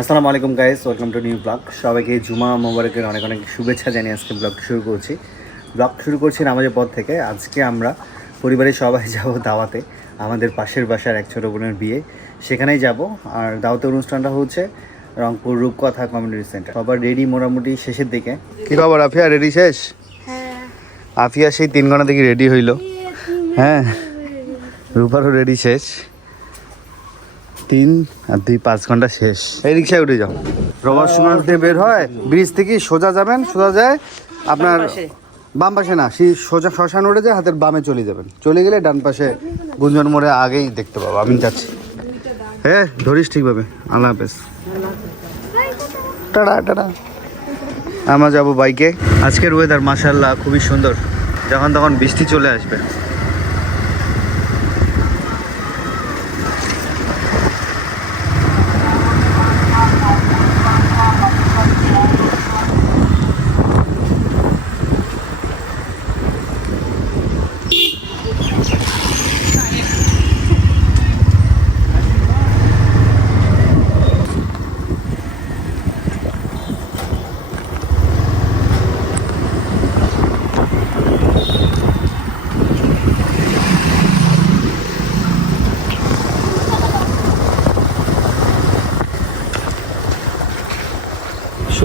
আসসালামু আলাইকুম guys welcome to new blog সবাইকে জুমা মোবারকের অনেক অনেক শুভেচ্ছা জানিয়ে আজকে ব্লগ শুরু করছি। ব্লগ শুরু করছি নামাজের পর থেকে। আজকে আমরা পরিবারের সবাই যাব দাওয়াতে। আমাদের পাশের বাসার এক ছোটো বোনের বিয়ে। সেখানেই যাব। আর দাওয়াতের অনুষ্ঠানটা হচ্ছে রংপুর রূপকথা কমিউনিটি সেন্টার। সবার রেডি মোটামুটি শেষের দিকে। কী খবর আফিয়া? রেডি শেষ? আফিয়া সেই তিন ঘণ্টা থেকে রেডি হইল হ্যাঁ। রূপারও রেডি শেষ। তিন আর দুই পাঁচ ঘণ্টা শেষ। এই রিক্সায় উঠে যাও। রবার রবার্সগঞ্জ দিয়ে বের হয় ব্রিজ থেকে সোজা যাবেন সোজা যায় আপনার বাম পাশে। না সেই সোজা শ্মশান উঠে যায় হাতের বামে চলে যাবেন। চলে গেলে ডান পাশে গুঞ্জন মোড়ে আগেই দেখতে পাবো আমি যাচ্ছি। হ্যাঁ ধরিস ঠিকভাবে। আল্লাহ হাফেজ। Tata tata. আমরা যাব বাইকে আজকের ওয়েদার মাসাল্লাহ খুবই সুন্দর। যখন তখন বৃষ্টি চলে আসবে।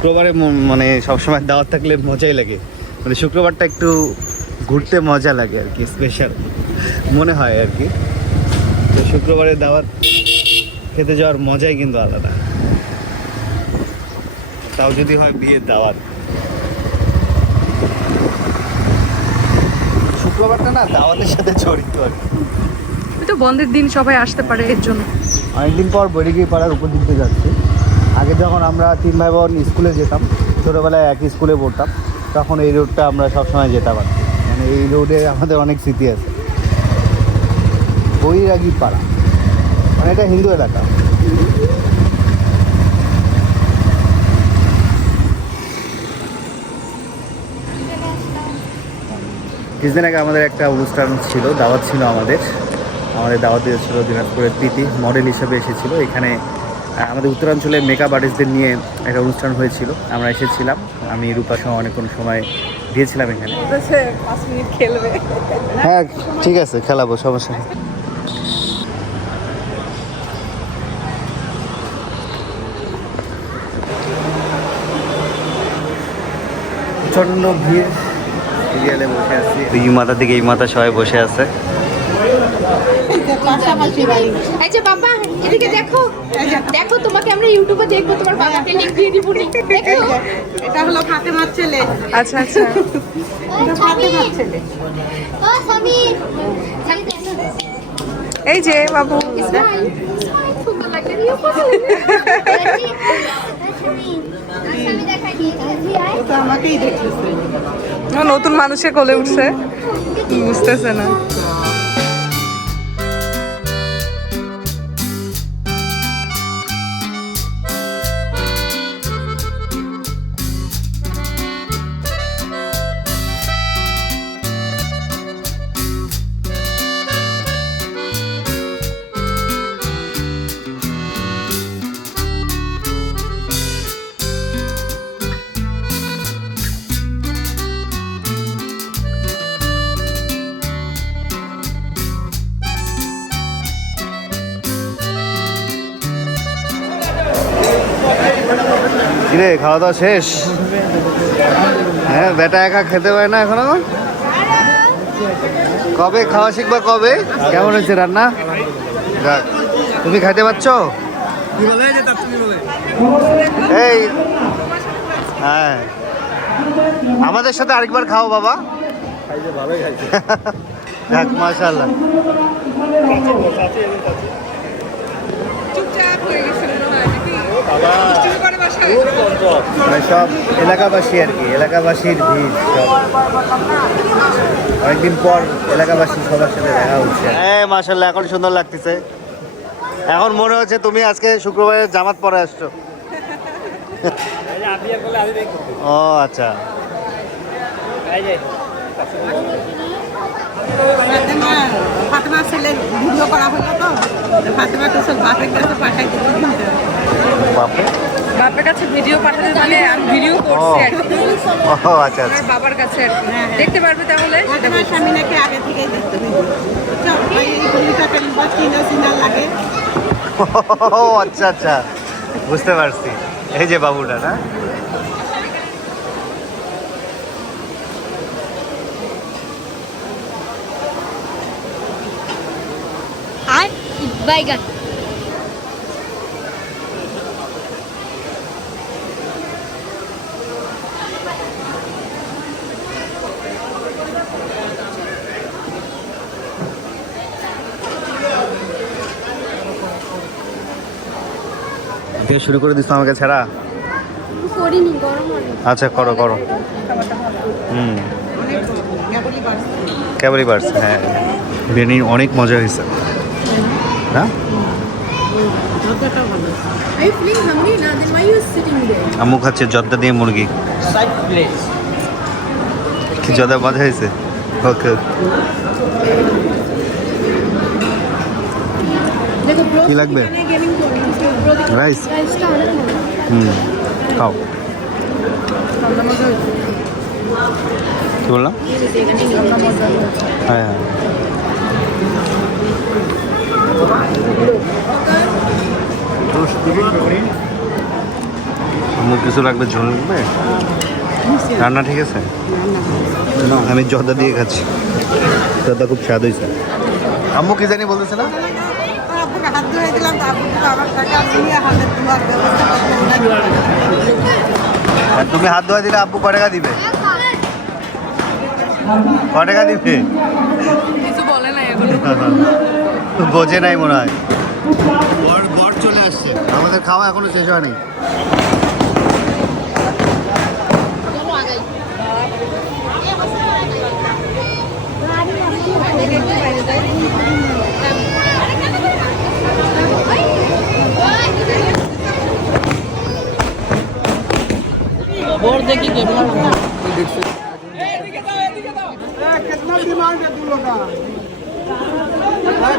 শুক্রবারে মানে সবসময় দাওয়াত থাকলে মজাই লাগে। মানে শুক্রবারটা একটু ঘুরতে মজা লাগে আর কি স্পেশাল মনে হয় আর কি। তো শুক্রবারে দাওয়াত খেতে যাওয়ার মজাই কিন্তু আলাদা। তাও যদি হয় বিয়ের দাওয়াত। শুক্রবারটা না দাওয়াতের সাথে জড়িত আর কি। তো বন্ধের দিন সবাই আসতে পারে এর জন্য। অনেকদিন পর বৈরিগি পাড়ার উপর দিকতে যাচ্ছি। আগে যখন আমরা তিন ভাই বোন স্কুলে যেতাম, ছোটোবেলায় একই স্কুলে পড়তাম, তখন এই রোডটা আমরা সবসময় যেতাম আর মানে এই রোডে আমাদের অনেক স্মৃতি আছে। বৈরাগী পাড়া মানে এটা হিন্দু এলাকা। কিছুদিন আগে আমাদের একটা অনুষ্ঠান ছিল, দাওয়াত ছিল আমাদের। আমাদের দাওয়াত দিয়েছিল দিনাজপুরের প্রীতি মডেল হিসেবে এসেছিল। এখানে আমাদের উত্তরাঞ্চলে মেকআপ আর্টিস্টদের নিয়ে একটা অনুষ্ঠান হয়েছিল। আমরা এসেছিলাম। আমি রূপা সহ অনেকক্ষণ সময় দিয়েছিলাম এখানে। পাঁচ মিনিট খেলবে। হ্যাঁ ঠিক আছে খেলাবো সমস্যা নেই। প্রচণ্ড ভিড়। সিরিয়ালে বসে আছি। এই মাথা থেকে এই মাথা সবাই বসে আছে। এই যে বাবা এদিকে দেখো। দেখো তোমাকে আমরা ইউটিউবে দেখব তোমার বাবাকে লিঙ্ক দিয়ে দিব দেখো। এটা হলো ফাতেমার ছেলে। আচ্ছা আচ্ছা। ফাতেমার ছেলে। ও স্বামী। এই যে বাবু। নতুন মানুষের কোলে উঠছে। বুঝতেছে না। খাওয়া দাওয়া শেষ? হ্যাঁ বেটা একা খেতে পারে না এখনও? কবে? খাওয়া শিখবা কবে? কেমন হয়েছে রান্না। তুমি খাইতে পারছ? এই হ্যাঁ। আমাদের সাথে আরেকবার খাও বাবা। যাক মাশাল্লাহ মনে সব এলাকাবাসী আর কি এলাকাবাসীর ভিড় সব। অনেকদিন পর এলাকাবাসী সবার সাথে দেখা হচ্ছে। হ্যাঁ মাশাল্লাহ এখন সুন্দর লাগতেছে। এখন মনে হচ্ছে তুমি আজকে শুক্রবারে জামাত পরে আসছো। ও আচ্ছা। ফাতেমা ফাতেমার ভিডিও করা হলো তো ফাতেমা তো সব বাপের কাছে পাঠাই দিতে বাপরে? বাপের কাছে ভিডিও পাঠাতে মানে আমি ভিডিও করছি আর কি। ও আচ্ছা আচ্ছা। বাবার কাছে আর দেখতে পারবে তাহলে? ফাতেমার স্বামী নাকি আগে থেকেই দেখতে ভিডিও এই ভূমিকাটা চিনা চিনা লাগে। ও আচ্ছা আচ্ছা। বুঝতে পারছি। এই যে বাবুটা না? বাইগান। দিয়ে শুরু করে দিস আমাকে ছাড়া? করিনি গরম আচ্ছা করো করো। হুম। কেবলই পারছে হ্যাঁ। বিরিয়ানি অনেক মজা হয়েছে। না? আম্মু খাচ্ছে জর্দা দিয়ে মুরগি। কি জর্দা মজা হয়েছে? ওকে। কি লাগবে? রাইস হুম খাও কি বললাম? হ্যাঁ হ্যাঁ। কিছু লাগবে ঝোল লাগবে? রান্না ঠিক আছে? না, আমি জর্দা দিয়ে খাচ্ছি। জর্দা খুব স্বাদ হয়েছে। আম্মু কি জানি বলতেছে না? হাত ধরে দিলাম তো আমার টাকা নিয়ে হাতে তোমার ব্যবস্থা করতে তুমি হাত ধোয়া দিলে আব্বু ক টাকা দিবে? ক টাকা দিবে? কিছু বলে না এগুলো বোঝে নাই মনে হয়। চলে আসছে। আমাদের খাওয়া এখনও শেষ হয়নি। और देखिए कैमरा। कितना डिमांड है तू लोग का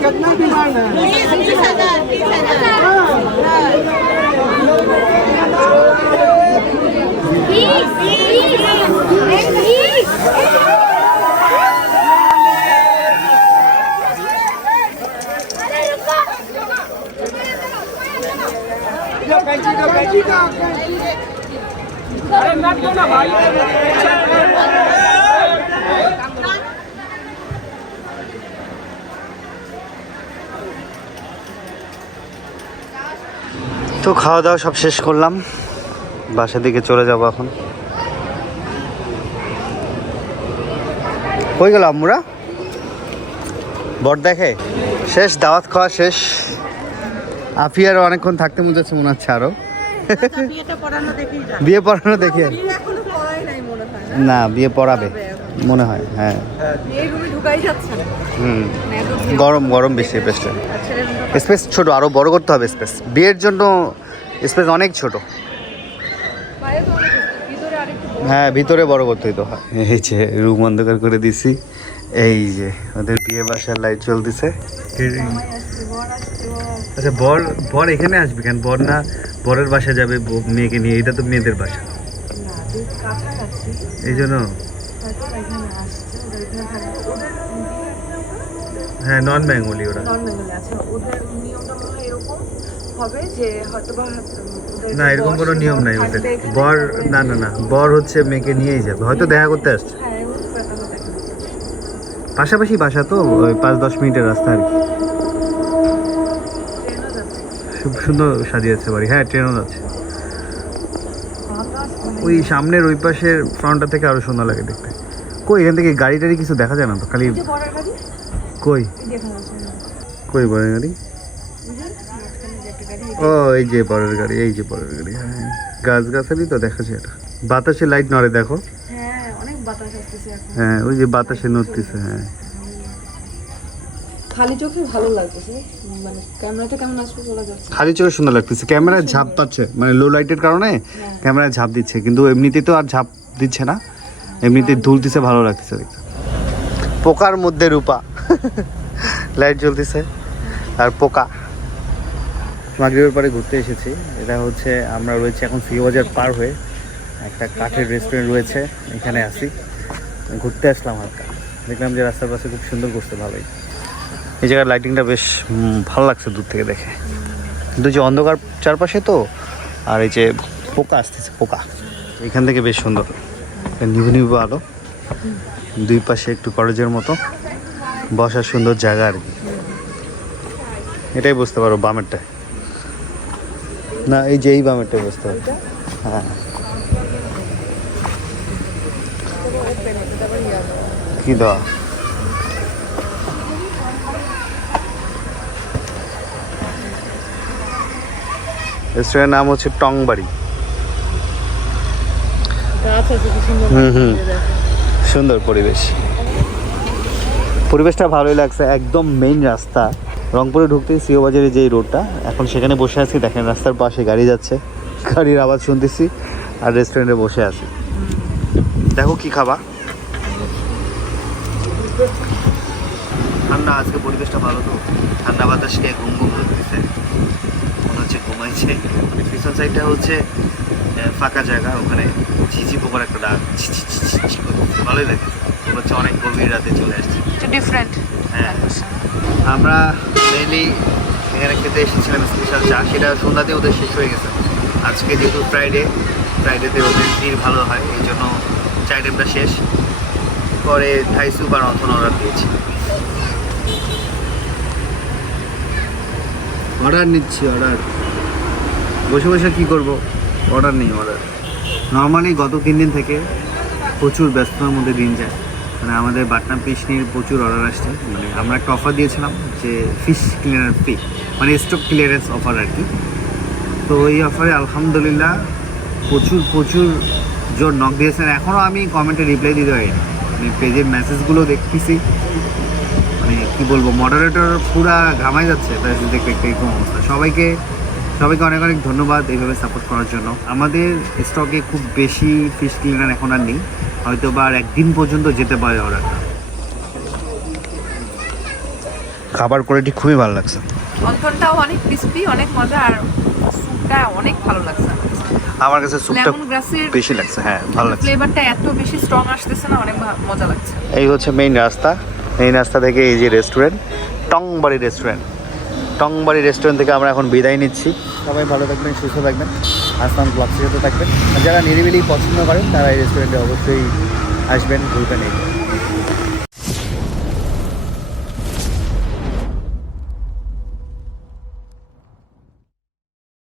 कितना डिमांड है तीस हज़ार तीस हज़ार का कैंची का তো খাওয়া দাওয়া সব শেষ করলাম। বাসা দিকে চলে যাব এখন। কই গেল আম্মুরা? বট দেখে? শেষ, দাওয়াত খাওয়া শেষ। আফিয়ারও অনেকক্ষণ থাকতে মনে হচ্ছে মনে হচ্ছে আরও। যায় বিয়ে পড়ানো দেখি মনে হয়। না বিয়ে পড়াবে মনে হয় হ্যাঁ। এই রুমে ঢুকাই যাচ্ছে না। হুম মানে। গরম গরম বেশি স্পেসটা স্পেস ছোট আরও বড় করতে হবে স্পেস বিয়ের জন্য স্পেস অনেক ছোট। হ্যাঁ ভিতরে বড় করতে হইতো এই যে রুম অন্ধকার করে দিছি এই যে ওদের বিয়ে বাসার লাইট চলতেছে। আচ্ছা বর বর এখানে আসবে কেন? বর না বরের বাসা যাবে মেয়েকে নিয়ে এটা তো মেয়েদের বাসা। এই জন্য। হ্যাঁ নন বেঙ্গলি ওরা না এরকম কোনো নিয়ম নাই ওদের। বর না না না বর হচ্ছে মেয়েকে নিয়েই যাবে। হয়তো দেখা করতে আসছে। হ্যাঁ। পাশাপাশি বাসা তো ওই পাঁচ দশ মিনিটের রাস্তা আর কি। খুব সুন্দর সাজিয়েছে বাড়ি। হ্যাঁ ট্রেনও যাচ্ছে। ওই সামনের ওই পাশের ফ্রন্টটা থেকে আরও সুন্দর লাগে দেখতে। কই এখান থেকে গাড়ি টাড়ি কিছু দেখা যায় না তো? খালি কই? কই বড় গাড়ি? ও এই যে বড়ের গাড়ি এই যে বড়ের গাড়ি হ্যাঁ গাছ গাছালি তো দেখা যায় এটা বাতাসে লাইট নড়ে দেখো। হ্যাঁ হ্যাঁ ওই যে বাতাসে নড়তেছে হ্যাঁ। খালি চোখে ভালো লাগতেছে। মানে ক্যামেরাটা কেমন আসবে বলা যাচ্ছে খালি চোখে সুন্দর লাগতেছে। ক্যামেরায় ঝাপ পাচ্ছে মানে লো লাইটের কারণে ক্যামেরায় ঝাপ দিচ্ছে কিন্তু এমনিতে তো আর ঝাপ দিচ্ছে না। এমনিতে দুলতেছে ভালো লাগতেছে দেখতে। পোকার মধ্যে রূপা। লাইট জ্বলতেছে আর পোকা। মাগরিবের পরে ঘুরতে এসেছি। এটা হচ্ছে আমরা রয়েছে এখন ফি সিওবাজার পার হয়ে একটা কাঠের রেস্টুরেন্ট রয়েছে এখানে আসি ঘুরতে আসলাম হালকা। দেখলাম যে রাস্তার পাশে খুব সুন্দর করছে ভালোই। এই জায়গার লাইটিংটা বেশ ভালো লাগছে দূর থেকে দেখে। কিন্তু যে অন্ধকার চারপাশে তো, আর এই যে পোকা আসতেছে, পোকা। এখান থেকে বেশ সুন্দর। নিভু নিভু আলো। দুই পাশে একটু কলেজের মতো। বসার সুন্দর জায়গা আর কি। এটাই বুঝতে পারো বামেরটা। না, এই যে এই বামেরটাই বুঝতে পারো। হ্যাঁ। কি দেওয়া? রেস্টুরেন্টের নাম হচ্ছে টংবাড়ি। হুম হুম। সুন্দর পরিবেশ। পরিবেশটা ভালোই লাগছে একদম মেইন রাস্তা। রংপুরে ঢুকতেই সিও বাজারে যে রোডটা এখন সেখানে বসে আছি দেখেন রাস্তার পাশে গাড়ি যাচ্ছে। গাড়ির আওয়াজ শুনতেছি আর রেস্টুরেন্টে বসে আছি। দেখো কি খাবা। ঠান্ডা আজকে পরিবেশটা ভালো তো। ঠান্ডা বাতাস খেয়ে ঘুম ঘুম লাগতেছে মনে পিছন সাইডটা হচ্ছে ফাঁকা জায়গা ওখানে ঝিঝি পোকার একটা ডাক। ভালোই লাগে। মনে হচ্ছে অনেক গভীর রাতে চলে আসছে। ডিফারেন্ট হ্যাঁ। আমরা মেনলি এখানে খেতে এসেছিলাম স্পেশাল চা। সেটা সন্ধ্যাতে ওদের শেষ হয়ে গেছে। আজকে যেহেতু ফ্রাইডে ফ্রাইডেতে ওদের ভিড় ভালো হয় এই জন্য চা আইটেমটা শেষ। পরে থাই স্যুপ আর অথন অর্ডার দিয়েছি। অর্ডার নিচ্ছি অর্ডার বসে বসে কী করব? অর্ডার নেই অর্ডার নর্মালি গত তিন দিন থেকে প্রচুর ব্যস্ততার মধ্যে দিন যায়। মানে আমাদের বাটনা ফিশ নিয়ে প্রচুর অর্ডার আসছে। মানে আমরা একটা অফার দিয়েছিলাম যে ফিশ ক্লিনার ফি মানে স্টক ক্লিয়ারেন্স অফার আর কি। তো এই অফারে আলহামদুলিল্লাহ প্রচুর প্রচুর জোর নক দিয়েছেন এখনও আমি কমেন্টে রিপ্লাই দিতে পারিনি। মানে পেজের মেসেজগুলো দেখতেছি। মানে কি বলব মডারেটর পুরা ঘামাই যাচ্ছে। মেসেজ দেখতে দেখতে এরকম অবস্থা। সবাইকে সবাইকে অনেক অনেক ধন্যবাদ এইভাবে সাপোর্ট করার জন্য। আমাদের স্টকে খুব বেশি ফিশ ক্লিনার এখন আর নেই। হয়তো বা আর একদিন পর্যন্ত যেতে পারে অর্ডারটা খাবার কোয়ালিটি খুবই ভালো লাগছে। অন্তরটাও অনেক ক্রিস্পি অনেক মজা আর স্যুপটা অনেক ভালো লাগছে আমার কাছে। স্যুপটা বেশি লাগছে হ্যাঁ ভালো লাগছে। ফ্লেভারটা এত বেশি স্ট্রং আসতেছে না অনেক মজা লাগছে। এই হচ্ছে মেইন রাস্তা। মেইন রাস্তা থেকে এই যে restaurant Tongbari restaurant Tongbari restaurant থেকে আমরা এখন বিদায় নিচ্ছি। সবাই ভালো থাকবেন, সুস্থ থাকবেন আসলাম ব্লগসের সাথে থাকবেন। আর যারা নিরিবিলি পছন্দ করেন, তারা এই রেস্টুরেন্টে অবশ্যই আসবেন ঘুরবেন এই